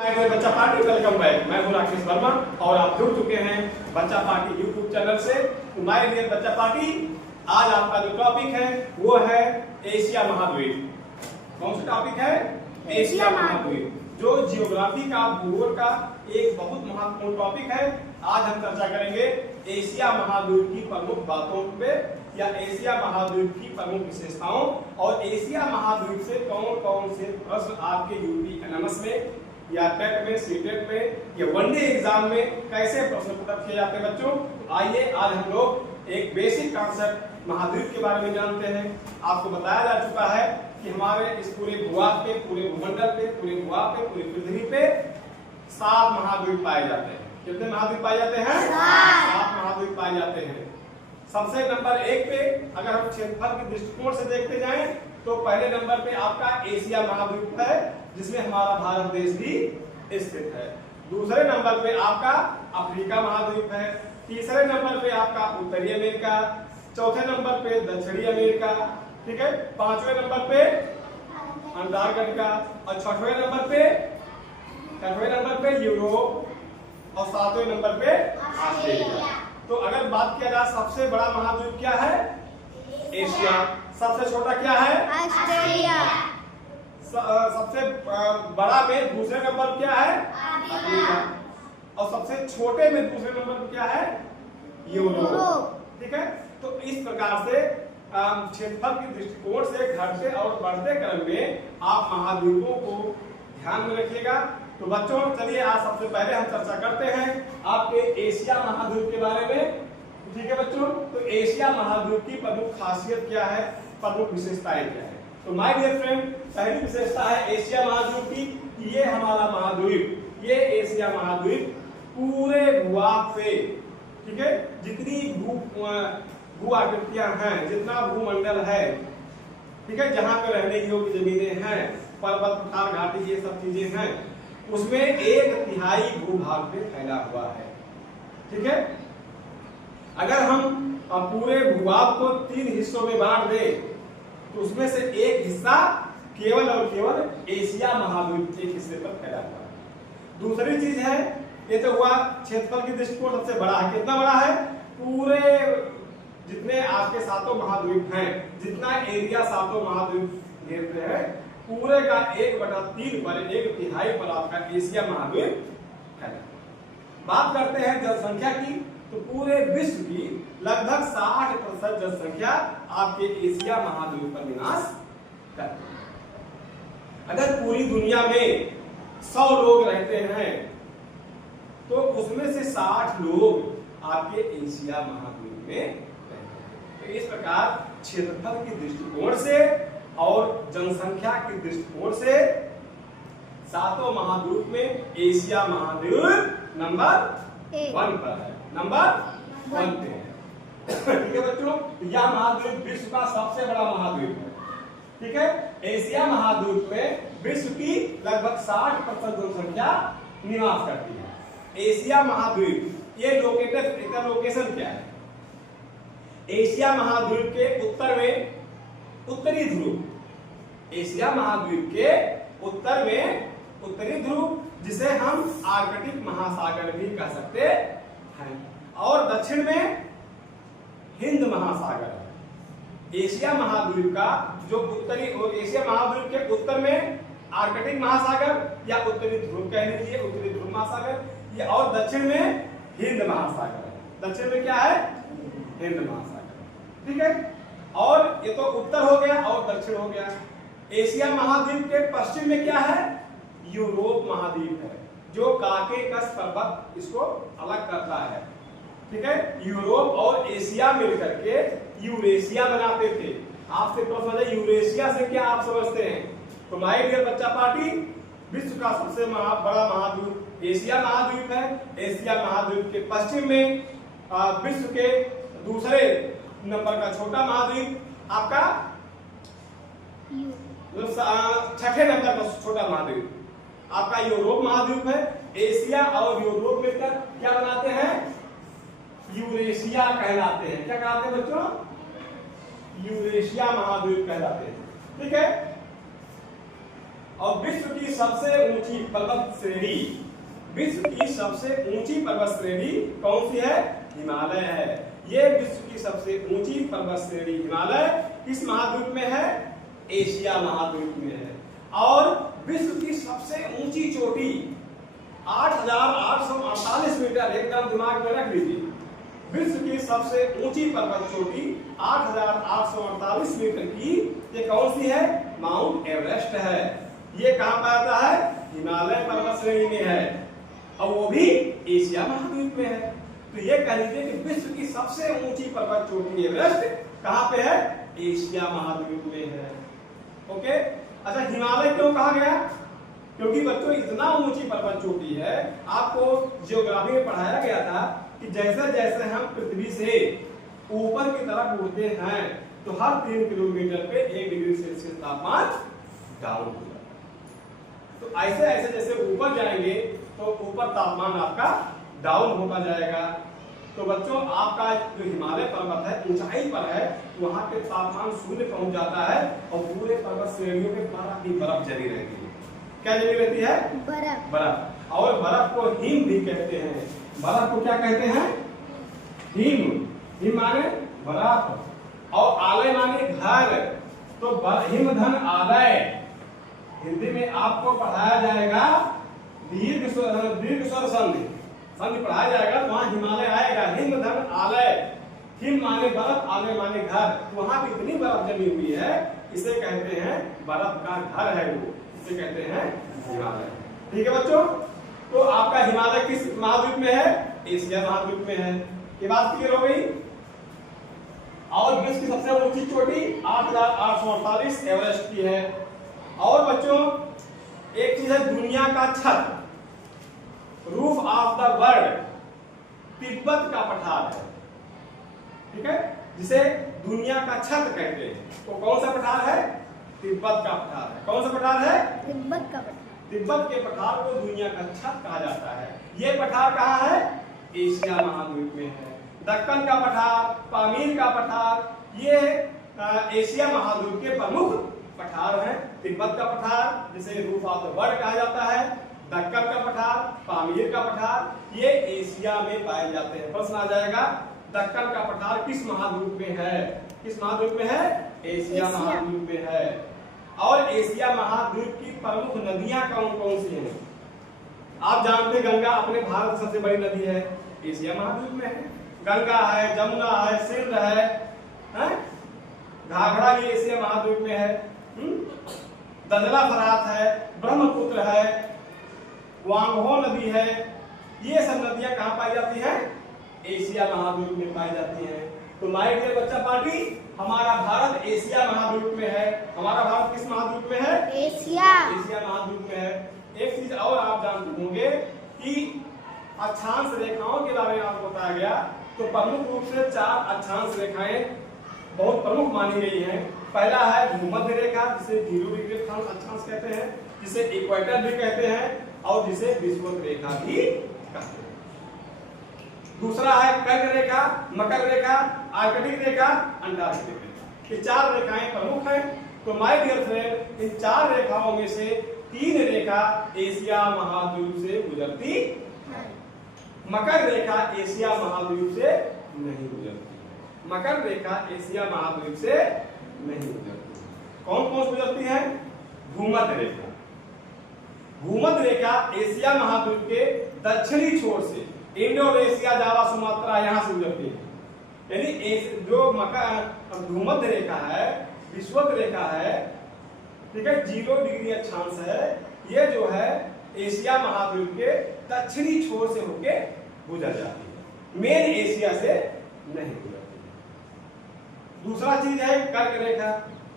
बच्चा party welcome back. मैं हूं राकेश वर्मा और आप जुड़ चुके हैं बच्चा पार्टी यूट्यूब चैनल से। तो माय डियर बच्चा पार्टी, आज आपका जो टॉपिक है वो है एशिया महाद्वीप। कौन सा टॉपिक है? एशिया महाद्वीप, जो जियोग्राफी का, भूगोल का एक बहुत महत्वपूर्ण टॉपिक है। आज हम चर्चा करेंगे एशिया महाद्वीप की प्रमुख बातों पे या एशिया महाद्वीप की प्रमुख विशेषताओं और एशिया महाद्वीप से कौन कौन से प्रश्न आपके यूपी एनएमएस में या टेट में, सीटेट में या वनडे एग्जाम में कैसे प्रश्न उत्तर किए जाते हैं बच्चों। आइए आज हम लोग एक बेसिक कॉन्सेप्ट महाद्वीप के बारे में जानते हैं। आपको बताया जा चुका है कि हमारे इस पूरे भूभाग पे, पूरे भूमंडल पे, पूरे भूभाग पे, पूरी पृथ्वी पे 7 महाद्वीप पाए जाते हैं। कितने महाद्वीप पाए जाते हैं? 7 महाद्वीप पाए जाते हैं। सबसे नंबर 1 पे अगर हम क्षेत्रफल के दृष्टिकोण से देखते जाएं तो पहले नंबर पे आपका एशिया महाद्वीप है, जिसमें हमारा भारत देश भी स्थित है। दूसरे नंबर पे आपका अफ्रीका महाद्वीप है। तीसरे नंबर पे आपका उत्तरी अमेरिका, चौथे नंबर पे दक्षिणी अमेरिका, ठीक है। पांचवें नंबर पे अंटार्कटिका और छठवें नंबर पे यूरोप और 7वें नंबर पे ऑस्ट्रेलिया। तो अगर बात किया जाए सबसे बड़ा महाद्वीप क्या है? एशिया। सबसे छोटा क्या है? ऑस्ट्रेलिया। सबसे बड़ा में दूसरे नंबर क्या है? अफ्रीका। और सबसे छोटे में दूसरे नंबर पर क्या है? यूरोप, ठीक है। तो इस प्रकार से क्षेत्रफल के दृष्टिकोण से घटते और बढ़ते क्रम में आप महाद्वीपों को ध्यान में रखिएगा। तो बच्चों चलिए आज सबसे पहले हम चर्चा करते हैं आपके एशिया महाद्वीप के बारे में, ठीक है बच्चों। तो एशिया महाद्वीप की प्रमुख खासियत क्या है, प्रमुख विशेषताएं क्या है? तो माय डियर फ्रेंड, पहली विशेषता है एशिया महाद्वीप की, ये हमारा महाद्वीप, ये एशिया महाद्वीप पूरे भूभाग पे, ठीक है, जितनी भू आकृतियां हैं, जितना भूमंडल है, ठीक है, जहां पे रहने योग्य जमीनें हैं, पर्वत, पठार, घाटी, ये सब चीजें हैं, उसमें 1/3 भूभाग पे फैला हुआ है, ठीक है। अगर हम पूरे भूभाग को 3 हिस्सों में बांट दें तो उसमें से एक हिस्सा केवल और केवल एशिया महाद्वीप के हिस्से पर फैला हुआ है। दूसरी चीज है, ये तो हुआ क्षेत्रफल की दृष्टिकोण सबसे बड़ा है। कितना बड़ा है? पूरे जितने आपके 7 महाद्वीप हैं, जितना एरिया 7 महाद्वीप घेरते हैं, पूरे का 1/3 पर, 1/3 पर आपका एशिया महाद्वीप है। बात करते हैं जनसंख्या की, तो पूरे विश्व की लगभग 60% जनसंख्या आपके एशिया महाद्वीप पर निवास करती है। अगर पूरी दुनिया में 100 लोग रहते हैं तो उसमें से 60 लोग आपके एशिया महाद्वीप में रहते हैं। तो इस प्रकार क्षेत्रफल की दृष्टिकोण से और जनसंख्या की दृष्टिकोण से 7 महाद्वीप में एशिया महाद्वीप नंबर 1 पर है, नंबर 1 पे है, ठीक है बच्चों। यह महाद्वीप विश्व का सबसे बड़ा महाद्वीप है, ठीक है। एशिया महाद्वीप में विश्व की लगभग 60% जनसंख्या निवास करती है। एशिया महाद्वीप ये लोकेटेड, इसका लोकेशन क्या है? एशिया महाद्वीप के उत्तर में उत्तरी ध्रुव, एशिया महाद्वीप के उत्तर में उत्तरी ध्रुव, जिसे हम आर्कटिक महासागर भी कह सकते हैं, और दक्षिण में हिंद महासागर है। एशिया महाद्वीप का जो उत्तरी, एशिया महाद्वीप के उत्तर में आर्कटिक महासागर या उत्तरी ध्रुव कह लीजिए, उत्तरी ध्रुव महासागर, ये, और दक्षिण में हिंद महासागर है। दक्षिण में क्या है? हिंद महासागर, ठीक है। और ये तो उत्तर हो गया और दक्षिण हो गया। एशिया महाद्वीप के पश्चिम में क्या है? यूरोप महाद्वीप है, जो काकेकस पर्वत इसको अलग करता है, ठीक है। यूरोप और एशिया मिलकर के यूरेशिया बनाते थे। आपसे प्रश्न है यूरेशिया से क्या आप समझते हैं? तो माय डियर बच्चा पार्टी, विश्व का सबसे बड़ा महाद्वीप एशिया महाद्वीप है। एशिया महाद्वीप के पश्चिम में विश्व के दूसरे नंबर का छोटा महाद्वीप आपका 6ठे नंबर का छोटा महाद्वीप आपका यूरोप महाद्वीप है। एशिया और यूरोप मिलकर क्या बनाते हैं? यूरेशिया कहलाते हैं। क्या कहलाते हैं बच्चों? यूरेशिया महाद्वीप कहलाते हैं, ठीक है। और विश्व की सबसे ऊंची पर्वत श्रेणी, विश्व की सबसे ऊंची पर्वत श्रेणी कौन सी है? हिमालय है। ये विश्व की सबसे ऊंची पर्वत श्रेणी हिमालय किस महाद्वीप में है? एशिया महाद्वीप में है। और विश्व की सबसे ऊंची चोटी 8,848 मीटर, एकदम दिमाग में रख लीजिए। विश्व की सबसे ऊंची पर्वत चोटी 8,848 मीटर की ये कौन सी है? माउंट एवरेस्ट है। ये कहां पाता है? हिमालय पर्वत श्रेणी में है और वो भी एशिया महाद्वीप में है। तो ये कह लीजिए कि विश्व की सबसे ऊंची पर्वत चोटी एवरेस्ट कहां पे है? एशिया महाद्वीप में है। ओके, अच्छा हिमालय क्यों कहा गया? क्योंकि बच्चों इतना ऊंची पर्वत चोटी है, आपको जियोग्राफी में पढ़ाया गया था कि जैसे जैसे हम पृथ्वी से ऊपर की तरफ उड़ते हैं तो हर 3 किलोमीटर पे 1 डिग्री सेल्सियस तापमान डाउन हो जाता है। तो ऐसे ऐसे जैसे ऊपर जाएंगे तो ऊपर तापमान आपका डाउन होता जाएगा। तो बच्चों आपका जो हिमालय पर्वत है ऊंचाई पर है, वहां पे तापमान शून्य पहुंच जाता है और पूरे पर्वत श्रेणियों में बर्फ ही बर्फ जमी रहती है। क्या जमी रहती है? बर्फ। बर्फ। और बर्फ को हिम भी कहते हैं। बर्फ को क्या कहते हैं? हिम। हिम माने बर्फ और आलय माने घर। तो हिम धन आलय हिंदी में आपको पढ़ाया जाएगा दीर्घ स्वर संधि पढ़ाया जाएगा तो वहां हिमालय आएगा। हिम धन आलय, हिम माने बर्फ, आलय माने घर। वहां भी इतनी बर्फ जमी हुई है, इसे कहते हैं बर्फ का घर है वो, इसे कहते हैं हिमालय। ठीक है बच्चों, तो आपका हिमालय किस महाद्वीप में है? एशिया महाद्वीप में है। ये बात क्लियर हो गई। और विश्व की सबसे ऊंची चोटी 8,848 एवरेस्ट की है। और बच्चों एक चीज है दुनिया का छत, roof of the world, Tibet का पठार है। ठीक है, जिसे दुनिया का छत कहते हैं। तो कौन सा पठार है? तिब्बत का पठार है। कौन सा पठार है? तिब्बत का पठार। तिब्बत के पठार को दुनिया का छत कहा जाता है। ये पठार कहाँ है? एशिया महाद्वीप में है। दक्कन का पठार, पामीर का पठार, ये एशिया महाद्वीप के प्रमुख पठार हैं। तिब्बत का पठार जिसे रूफ ऑफ द वर्ल्ड कहा जाता है, दक्कन का पठार, पामीर का पठार, ये एशिया में पाए जाते हैं। प्रश्न आ जाएगा दक्कन का पठार किस महाद्वीप में है? किस महाद्वीप में है? एशिया महाद्वीप में है। और एशिया महाद्वीप की प्रमुख नदियां कौन कौन सी हैं? आप जानते हैं गंगा अपने भारत की सबसे बड़ी नदी है, एशिया महाद्वीप में है। गंगा है, जमुना है, सिंध है, घाघरा भी एशिया महाद्वीप में है। दजला फरात है, ब्रह्मपुत्र है, वांगहो नदी है। ये सब नदियां कहाँ पाई जाती हैं? एशिया महाद्वीप में पाई जाती हैं। तो माय डियर बच्चा पार्टी, हमारा भारत एशिया महाद्वीप में है। हमारा भारत किस महाद्वीप में है? एशिया। एशिया महाद्वीप में है। एक चीज और आप जानते होंगे कि अक्षांश रेखाओं के बारे में आपको बताया गया। तो प्रमुख रूप से 4 अक्षांश रेखाएं बहुत प्रमुख मानी गई हैं। पहला है भूमध्य रेखा, जिसे 0 डिग्री अक्षांश कहते हैं, जिसे इक्वेटर भी कहते हैं और जिसे विषुवत रेखा भी कहते हैं। दूसरा है कर्क रेखा, मकर रेखा, आर्कटिक रेखा, अंटार्कटिक रेखा। ये 4 रेखाएं प्रमुख हैं। तो माय डियर फ्रेंड, इन 4 रेखाओं में से 3 रेखा एशिया महाद्वीप से गुजरती है। मकर रेखा एशिया महाद्वीप से नहीं गुजरती। मकर रेखा एशिया महाद्वीप से नहीं गुजरती। कौन कौन से गुजरती है? भूमध्य रेखा। भूमध्य रेखा एशिया महाद्वीप के दक्षिणी छोर से इंडोनेशिया, जावा, सुमात्रा यहां से गुजरती है। यानी जो भूमध्य रेखा है, विषुवत रेखा है, ठीक है, 0 डिग्री अक्षांश है। ये जो है एशिया महाद्वीप के दक्षिणी छोर से होके गुजर जाती है, मेन एशिया से नहीं गुजरती। दूसरा चीज है कर्क रेखा।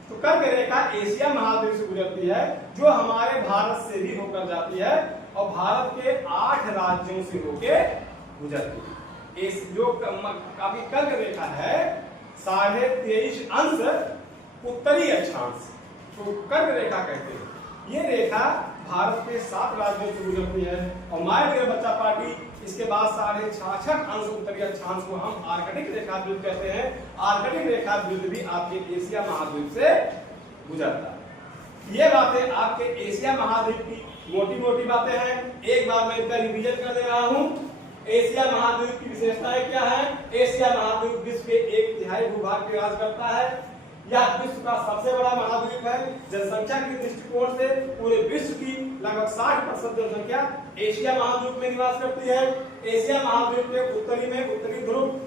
तो कर्क रेखा एशिया महाद्वीप से गुजरती है, जो हमारे भारत से भी होकर जाती है और भारत के 8 राज्यों से होके गुजरती है। जो काफी कर्क रेखा है 23.5 अंश उत्तरी अक्षांश, तो कर्क रेखा कहते हैं। ये रेखा भारत के 7 राज्यों से गुजरती है। और माय डियर बच्चा पार्टी, इसके बाद 66.5 अंश उत्तरी अक्षांश को हम आर्कटिक रेखा वृत्त कहते हैं। आर्कटिक रेखा वृत्त भी आपके एशिया महाद्वीप से गुजरता है। ये बातें आपके एशिया महाद्वीप की मोटी मोटी बातें हैं। एक बार मैं इनका रिवीजन कर दे रहा हूँ। एशिया महाद्वीप की विशेषताएं क्या है? एशिया महाद्वीप विश्व के 1/3 भूभाग पे राज करता है। यह विश्व का सबसे बड़ा महाद्वीप है। जनसंख्या के दृष्टिकोण से पूरे विश्व की लगभग 60% जनसंख्या एशिया महाद्वीप में निवास करती है। एशिया महाद्वीप के उत्तरी में उत्तरी ध्रुव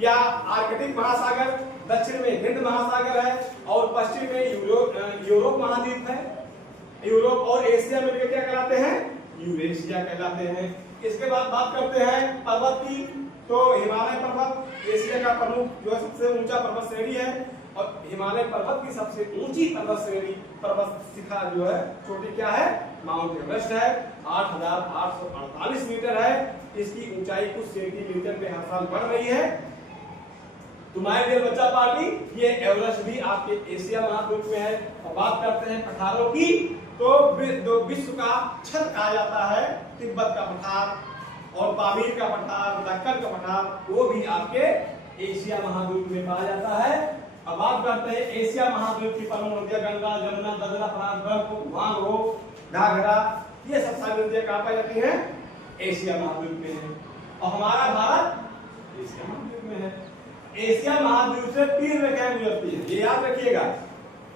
या आर्कटिक महासागर, दक्षिण में हिंद महासागर है और पश्चिम में यूरोप महाद्वीप है। यूरोप और एशिया मिलकर क्या कहलाते हैं? यूरेशिया कहलाते हैं। इसके बाद बात करते हैं पर्वत की। तो हिमालय पर्वत एशिया का प्रमुख जो है सबसे ऊंचा पर्वत श्रेणी है और हिमालय पर्वत की सबसे ऊंची पर्वत श्रेणी पर्वत शिखा जो है चोटी क्या है? माउंट एवरेस्ट है। 8,848 मीटर है। इसकी ऊंचाई कुछ सेंटीमीटर में हर साल बढ़ रही है। तुम्हारे लिए बच्चा पार्टी ये एवरेस्ट भी आपके एशिया महाद्वीप में है। और बात करते हैं पठारों की, तो विश्व का छत कहा जाता है तिब्बत का पठार और पामीर का पठार, दक्कन का पठार, वो भी आपके एशिया महाद्वीप में पाया जाता है। अब बात करते हैं एशिया महाद्वीप की प्रमुख नदियां गंगा, जमुना, ददरा, फरात, ब्रह्मपुत्र, वांगो, घाघरा, ये सब सारी नदियां कहाँ पाई जाती हैं? एशिया महाद्वीप में है। और हमारा भारत एशिया महाद्वीप में है। एशिया महाद्वीप से 3 रेखाएं गुजरती है, ये याद रखिएगा।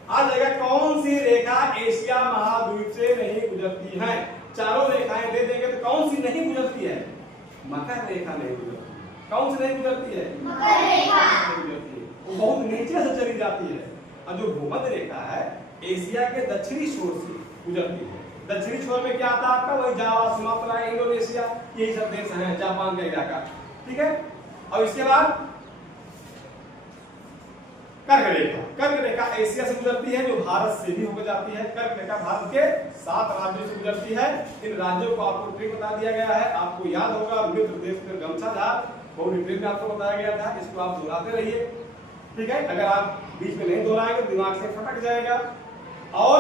आ जाएगा कौन सी रेखा एशिया महाद्वीप से नहीं गुजरती है? चारों रेखाएं दे देंगे तो कौन सी नहीं गुजरती है? मकर रेखा नहीं गुजरती। कौन सी नहीं गुजरती है? मकर रेखा नहीं गुजरती है, वो बहुत नीचे से चली जाती है। और जो भूमध्य रेखा है एशिया के दक्षिणी छोर से गुजरती है। दक्षिणी छोर में क्या आता है आपका? वही जावा, सुमात्रा, इंडोनेशिया, यही सब देश हैं, जापान का इलाका, ठीक है। और इसके बाद कर्क रेखा। कर्क रेखा एशिया से गुजरती है जो भारत से भी होकर जाती है। कर्क रेखा भारत के 7 राज्यों से गुजरती है। इन राज्यों को आपको ट्रिक बता दिया गया है, आपको याद होगा मित्र प्रदेश में गमछा था, बहुत डिटेल में आपको बताया गया था। इसको आप दोहराते रहिए, ठीक है। अगर आप बीच में नहीं दोहराएंगे तो दिमाग से फटक जाएगा। और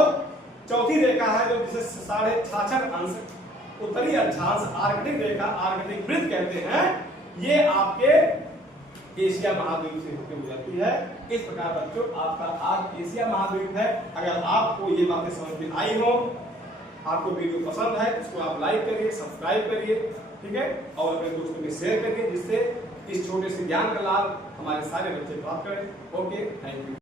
चौथी रेखा है जो जिसे 66.5 अंश उत्तरी अक्षांश आर्कटिक रेखा, आर्कटिक वृत्त कहते हैं, ये आपके एशिया महाद्वीप से होकर गुजरती है। इस प्रकार बच्चों आपका आज एशिया महाद्वीप है। अगर आपको ये बातें समझ में आई हो, आपको वीडियो पसंद है, इसको आप लाइक करिए, सब्सक्राइब करिए, ठीक है, और अपने दोस्तों में शेयर करिए, जिससे इस छोटे से ज्ञान का लाभ हमारे सारे बच्चे प्राप्त करें। Okay, thank you.